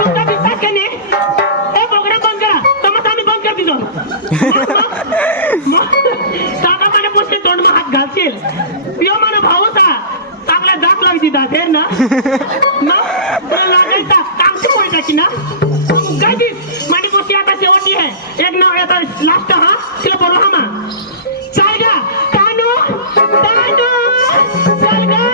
तुमचा विश्वास का नाही ए बोगडा बंद करा तर आम्ही बंद करते जाऊन काका मला पुसते तोंड मग हात घालशील यो मला भाऊचा चांगला दात लागली दातेर ना तुला लागायचा कामची पोळी की ना काय दिस माझी गोष्टी आता शेवटची आहे एक नाव आता लास्ट हा तिला बोलू हा मा चाल गा तानू तानू चाल गा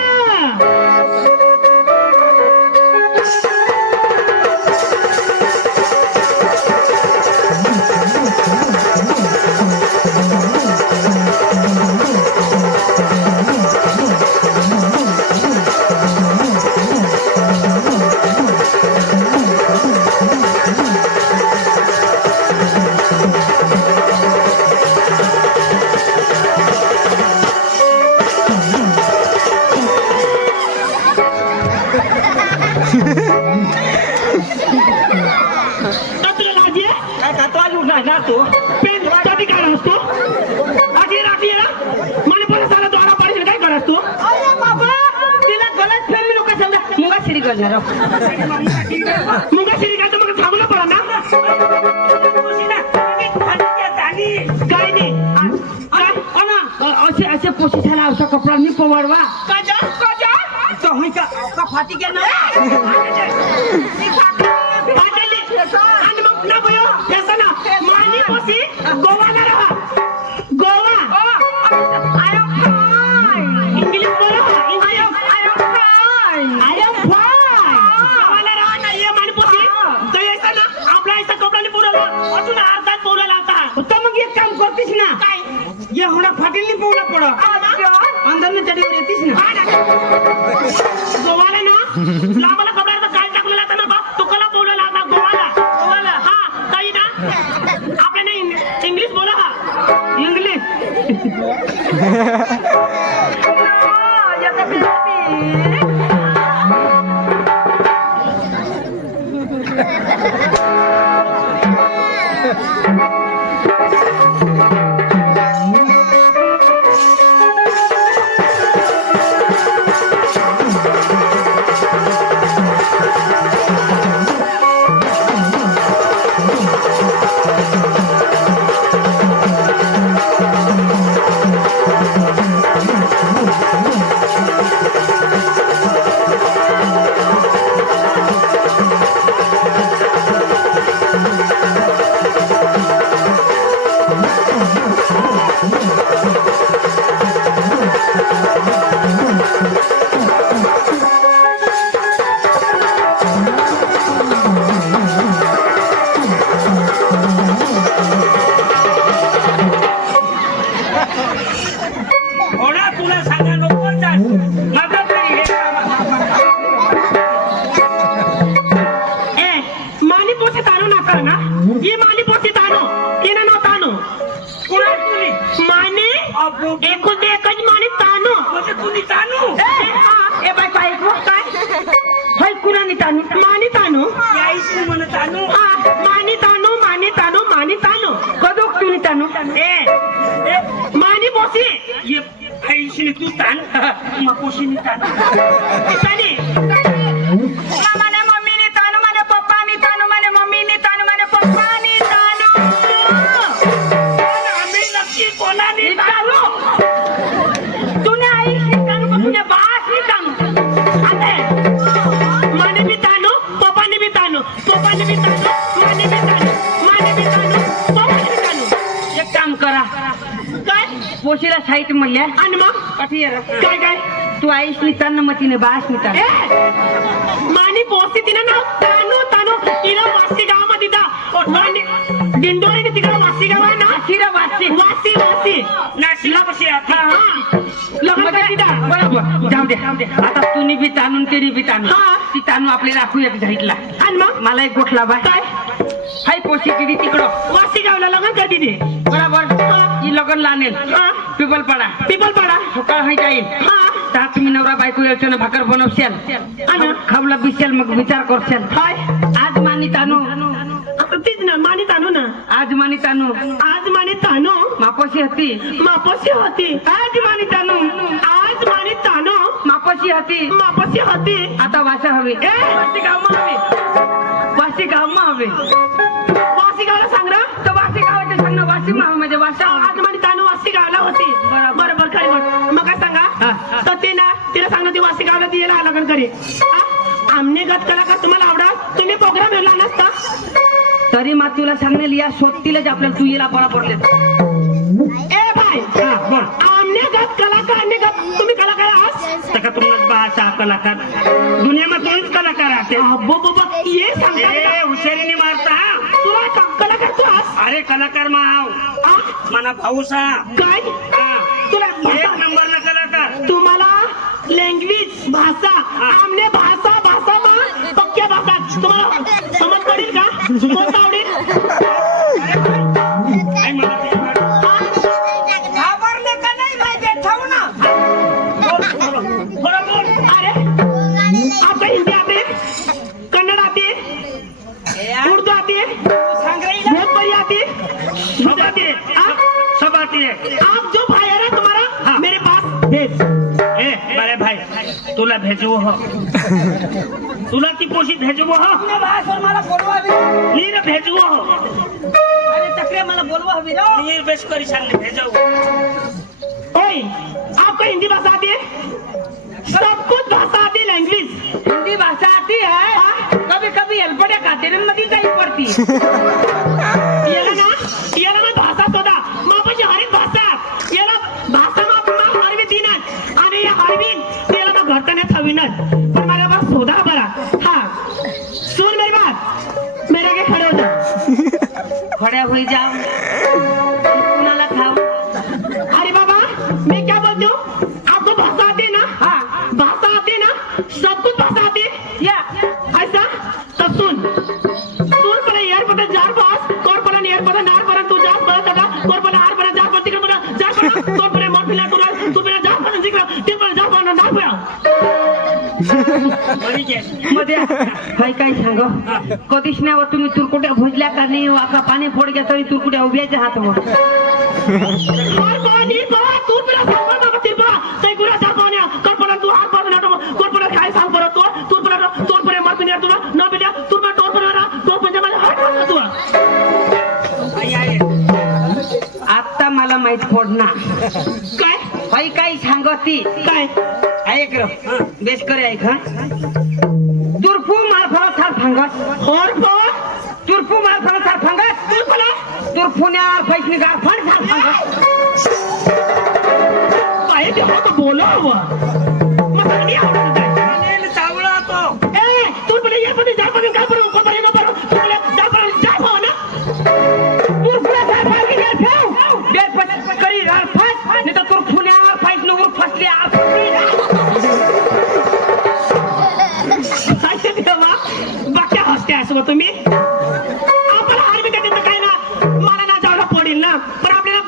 मुगा श्री काय तर मग थांबलं पडा ना काय नाही असे असे पोशिसाला असा कपडा मी पवाडवा का फाटी के ना आणि मग ना भयो ऐसा ना मानी पोसी गोवाला रहा गोवा इंग्लिश बोलो I am fine. आम्हाला रहा ना ये मानी पोसी तो ऐसा ना आपला ऐसा कपडा नाही पुरवला अजून अर्धात पोराला आता तर मग एक काम करतीस ना काय ये होणा फाटील नाही पोवला पडा अंदर में चढीवर येतीस ना गोवाला ना लांबाला कपड्याचा काय टाकलेला आता ना बा तुकाला बोलवला आता गोवाला हा काही ना आपल्याला इंग्लिश बोला हा इंग्लिश पोशीला साईट म्हणल्या आणि मग काय काय तू आईस नितान मतीने बास नितान मानी पोसी तिने ना तानू तानू तिला वासी गावामध्ये दा दिंडोरी तिकडे वासी गाव आहे ना शिरा वासी वासी वासी नाशिला कशी आता बरोबर जाऊ दे आता तू बी तानून तेरी बी तानू ती तानू आपल्याला राखू एक झाईटला आणि मग मला एक गोठला बा काय हाय पोशी दिदी तिकडं वासी गावला लग्न कधी दे बरोबर ही लग्न लानेल पिपलपाडा सकाळ हाय जाईल ता तुम्ही नवरा बायको यायचं ना भाकर बनवशाल आणि खावला बिशाल मग विचार करशाल हाय आज मानी तानू तीच ना मानी तानू ना आज मानी तानू मापोशी होती आज मानी तानू मापाशी होती आता वाशा हवे वाशी गाव हवे वाशी गावला सांग ना तर वाशी गावाचे सांग ना वाशी म्हणजे वाशा आज म्हणे तानू वाशी गावला होती बरोबर खरी मग काय सांगा तर ते ना तिला सांग ना ती वाशी गावला ती याला लग्न करे आमने गत कलाकार तुम्हाला आवडा तुम्ही प्रोग्राम ठेवला नसता तरी मा तुला सांगणे लिया सोडतीलच आपल्याला तू येला बरा पडले ए भाई बोल आमने गत कलाकार तुम्ही कलाकार आहात तका तुम्हाला बाचा कलाकार दुनिया में कोणच कलाकार आते ये सांगता ए हुशारीने मारता तुला कलाकार तू आहात अरे कलाकार माव मना भाऊसा काय तुला एक नंबरला कलाकार तुम्हाला लँग्वेज भाषा आमने भाषा मा पक्क्या भाषा तुम्हाला समज पडेल का कोणता आवडेल घाबरले का नाही माहिती ठेवू ना बरोबर अरे आपको हिंदी आते कन्नड़ आती उर्दू आती भोजपुरी आती सब आती है आप जो भाई है ना तुम्हारा मेरे पास भेज अरे भाई तुला भेजवो हो तुला ती पोशी भेजवो हो मला बोलवा नी रे भेजवो हो अरे तकरे मला बोलवा हवी रे नी बेश करी सांगले भेजवो ओए आपको हिंदी भाषा आती है सब कुछ भाषा आती है लैंग्वेज हिंदी भाषा आती है कभी कभी अलपड़े खाते रे नदी जाई पड़ती येला ना भाषा सोदा मापाची हरित भाषा येला भाषा मा हरवी दिनात आणि या हरवीन तेला ना घरताने थविनत पण मला बस सोदा बरा हां सुन मेरी बात मेरे के खड़े हो जा खड़े हो जाओ कुणाला खाओ अरे बाबा मैं क्या बोलती हूँ आपको भाषा आती है ना हाँ भाषा आती है ना सब कुछ भाषा आती है या ऐसा तो सुन पर यार पता जार पास कौन पर यार पता नार पर तू जार पर तका कौन पर हार पर जार पर तिकड़ पर जार पर कौन पर मोर पिला तू पर जार पर तिकड़ ते पर जार पर नार पर मध्ये काय सांगो कधीच नाही तुम्ही तुरकुट्या भोजल्या का नाही आका पाणी फोड घ्या तरी तुरकुट्या उभ्याच्या हातवर और कोणी को तुरकुट्या सांगो बाबा तिरपा तै गुरा जा पाण्या कल्पना तू हात पाडून नाटो कल्पना काय सांग बरं तो तुरकुट्या तोड परे मार पिल्या तुला न पिल्या तुरकुट्या तोड परे तो म्हणजे मला हात पाडला तू आता मला माहित पडणार काय बाई काय सांगती काय ऐक रे बेस करे ऐक हा तुरफू मार फळ थार फंगस और तुरफू मार फळ थार फंगस तुरफुन्या पैसनी गार फळ थार फंगस काय ते हा बोला हवा मला नाही आवडत आहे चावला तो ए तू पण ये पण जा पण काय करू कोण येणार बरं तुला जा पण जा हो ना तुरफुला थार फंगस घे ठेव बे पण करी गार फस नाही तर तुरफुन्या पैसनी वर फसली बाक्या हसते असं तुम्ही आपल्याला आर्मी देते काय ना मला ना जावला पडेल ना पण आपल्याला